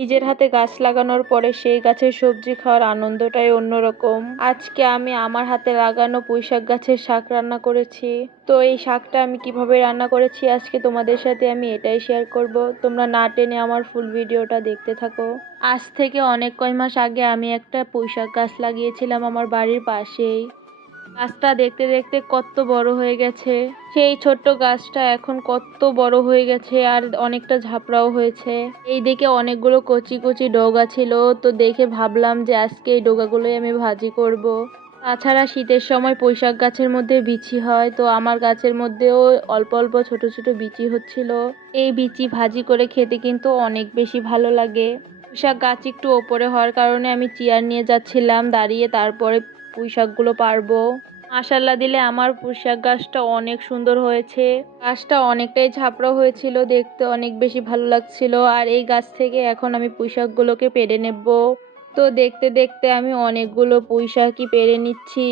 নিজের হাতে গাছ লাগানোর পরে সেই গাছের সবজি খাওয়ার আনন্দটাই অন্যরকম। আজকে আমি আমার হাতে লাগানো পুঁইশাক গাছের শাক রান্না করেছি। তো এই শাকটা আমি কীভাবে রান্না করেছি আজকে তোমাদের সাথে আমি এটাই শেয়ার করব। তোমরা না টেনে আমার ফুল ভিডিওটা দেখতে থাকো। আজ থেকে অনেক কয় মাস আগে আমি একটা পুঁইশাক গাছ লাগিয়েছিলাম আমার বাড়ির পাশেই। গাছটা দেখতে দেখতে কত বড় হয়ে গেছে। সেই ছোট্ট গাছটা এখন কত বড় হয়ে গেছে আর অনেকটা ঝাপড়াও হয়েছে। এই দিকে অনেকগুলো কচি কচি ডগা ছিল, তো দেখে ভাবলাম যে আজকে এই ডগাগুলোই আমি ভাজি করব। তাছাড়া শীতের সময় পুঁইশাক গাছের মধ্যে বিচি হয়, তো আমার গাছের মধ্যেও অল্প অল্প ছোট ছোট বিচি হচ্ছিল। এই বিচি ভাজি করে খেতে কিন্তু অনেক বেশি ভালো লাগে। পুঁইশাক গাছ একটু ওপরে হওয়ার কারণে আমি চেয়ার নিয়ে যাচ্ছিলাম, দাঁড়িয়ে তারপরে পুঁই শাকগুলো পারব। মাসাল্লা দিলে আমার পুঁইশাক গাছটা অনেক সুন্দর হয়েছে। গাছটা অনেকটাই ঝাপড়া হয়েছিল, দেখতে অনেক বেশি ভালো লাগছিল। আর এই গাছ থেকে এখন আমি পুঁইশাকগুলোকে পেরে নেব। তো দেখতে দেখতে আমি অনেকগুলো পুঁইশাকই পেরে নিচ্ছি।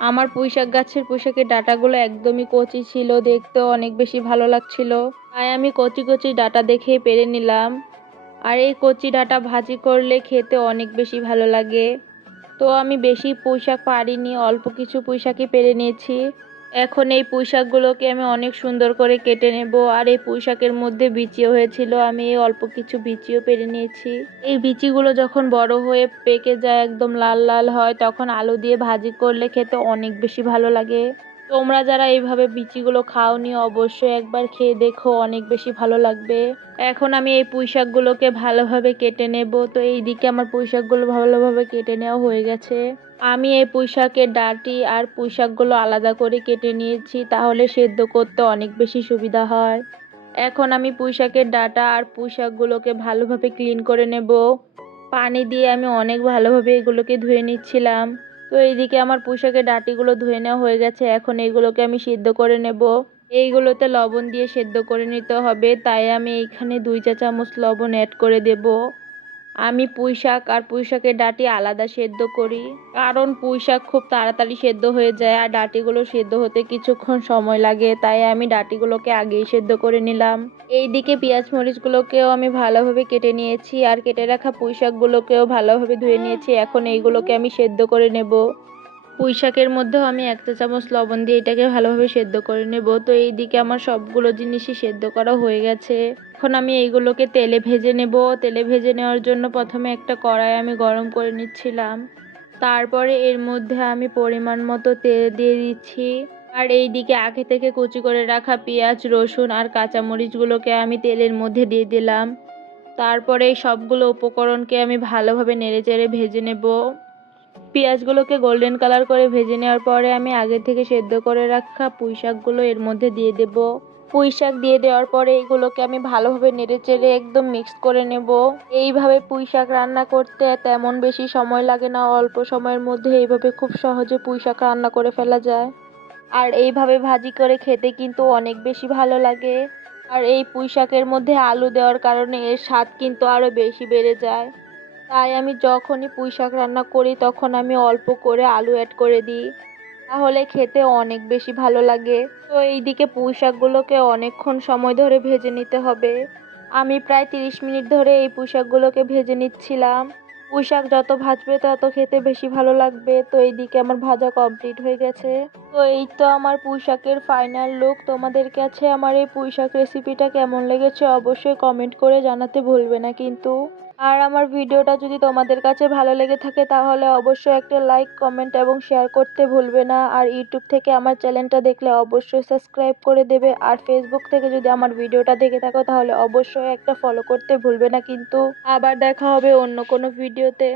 আমার পুঁইশাক গাছের পুঁইশাকের ডাটাগুলো একদমই কচি ছিল, দেখতে অনেক বেশি ভালো লাগছিল। তাই আমি কচি কচি ডাটা দেখেই পেরে নিলাম। আর এই কচি ডাটা ভাজি করলে খেতে অনেক বেশি ভালো লাগে। তো আমি বেশি পুঁইশাক পারিনি, অল্প কিছু পুঁইশাকই পেরে নিয়েছি। এখন এই পুঁইশাকগুলোকে আমি অনেক সুন্দর করে কেটে নেব, আর এই পুঁইশাকের মধ্যে বিচিও হয়েছিল, আমি এই অল্প কিছু বিচিও পেরে নিয়েছি। এই বিচিগুলো যখন বড় হয়ে পেকে যায়, একদম লাল লাল হয়, তখন আলু দিয়ে ভাজি করলে খেতে অনেক বেশি ভালো লাগে। তোমরা যারা এইভাবে বিচিগুলো খাওনি, অবশ্যই একবার খেয়ে দেখো, অনেক বেশি ভালো লাগবে। এখন আমি এই পুঁই শাকগুলোকে ভালোভাবে কেটে নেব। তো এই দিকে আমার পুঁই শাকগুলো ভালোভাবে কেটে নেওয়া হয়ে গেছে। আমি এই পুঁই শাকের ডাঁটি আর পুঁই শাকগুলো আলাদা করে কেটে নিয়েছি, তাহলে সেদ্ধ করতে অনেক বেশি সুবিধা হয়। এখন আমি পুঁই শাকের ডাঁটা আর পুঁই শাকগুলোকে ভালোভাবে ক্লিন করে নেব। পানি দিয়ে আমি অনেক ভালোভাবে এগুলোকে ধুয়ে নিচ্ছিলাম। তো এইদিকে আমার পুঁইশাকের ডাঁটিগুলো ধুয়ে নেওয়া হয়ে গেছে। এখন এইগুলোকে আমি সিদ্ধ করে নেব। এইগুলোতে লবণ দিয়ে সেদ্ধ করে নিতে হবে। তাই আমি এইখানে দুই চা চামচ লবণ অ্যাড করে দেব। আমি পুঁই শাক আর পুঁই শাকের ডাঁটি আলাদা সেদ্ধ করি, কারণ পুঁই শাক খুব তাড়াতাড়ি সেদ্ধ হয়ে যায় আর ডাঁটিগুলো সেদ্ধ হতে কিছুক্ষণ সময় লাগে, তাই আমি ডাঁটিগুলোকে আগেই সেদ্ধ করে নিলাম। এই দিকে পেঁয়াজ মরিচগুলোকেও আমি ভালোভাবে কেটে নিয়েছি আর কেটে রাখা পুঁই শাকগুলোকেও ভালোভাবে ধুয়ে নিয়েছি, এখন এইগুলোকে আমি সেদ্ধ করে নেব। পুঁই শাকের মধ্যেও আমি এক চা চামচ লবণ দিয়ে এটাকে ভালোভাবে সেদ্ধ করে নেব। তো এই দিকে আমার সবগুলো জিনিসই সেদ্ধ করা হয়ে গেছে। এখন আমি এইগুলোকে তেলে ভেজে নেব। তেলে ভেজে নেওয়ার জন্য প্রথমে একটা কড়াই আমি গরম করে নিচ্ছিলাম। তারপরে এর মধ্যে আমি পরিমাণ মতো তেল দিয়ে দিচ্ছি। আর এই দিকে আগে থেকে কুচি করে রাখা পেঁয়াজ, রসুন আর কাঁচামরিচগুলোকে আমি তেলের মধ্যে দিয়ে দিলাম। তারপরে সবগুলো উপকরণকে আমি ভালোভাবে নেড়ে চেড়ে ভেজে নেব। পেঁয়াজগুলোকে গোল্ডেন কালার করে ভেজে নেওয়ার পরে আমি আগে থেকে সেদ্ধ করে রাখা পুঁই শাকগুলো এর মধ্যে দিয়ে দেব। পুঁই শাক দিয়ে দেওয়ার পরে এগুলোকে আমি ভালোভাবে নেড়ে চেড়ে একদম মিক্স করে নেব। এইভাবে পুঁই শাক রান্না করতে তেমন বেশি সময় লাগে না, অল্প সময়ের মধ্যে এইভাবে খুব সহজে পুঁই শাক রান্না করে ফেলা যায়। আর এইভাবে ভাজি করে খেতে কিন্তু অনেক বেশি ভালো লাগে। আর এই পুঁই শাকের মধ্যে আলু দেওয়ার কারণে এর স্বাদ কিন্তু আরও বেশি বেড়ে যায়। তাই আমি যখনই পুঁই শাক রান্না করি, তখন আমি অল্প করে আলু অ্যাড করে দিই। তাহলে খেতে অনেক বেশি ভালো লাগে। তো এইদিকে পুঁই শাকগুলোকে অনেকক্ষণ সময় ধরে ভেজে নিতে হবে। আমি প্রায় তিরিশ মিনিট ধরে এই পুঁই শাকগুলোকে ভেজে নিচ্ছিলাম। পুঁই শাক যত ভাজবে, তত খেতে বেশি ভালো লাগবে। তো এইদিকে আমার ভাজা কমপ্লিট হয়ে গেছে। তো এই তো আমার পুঁই শাকের ফাইনাল লুক তোমাদের কাছে আমার এই পুঁই শাক রেসিপিটা কেমন লেগেছে, অবশ্যই কমেন্ট করে জানাতে ভুলবে না কিন্তু। আর আমার ভিডিওটা যদি তোমাদের কাছে ভালো লেগে থাকে, তাহলে অবশ্যই একটা লাইক কমেন্ট এবং শেয়ার করতে ভুলবে না। আর ইউটিউব থেকে আমার চ্যানেলটা দেখলে অবশ্যই সাবস্ক্রাইব করে দেবে। আর ফেসবুক থেকে যদি আমার ভিডিওটা দেখে থাকো, তাহলে অবশ্যই একটা ফলো করতে ভুলবে না কিন্তু। আবার দেখা হবে অন্য কোনো ভিডিওতে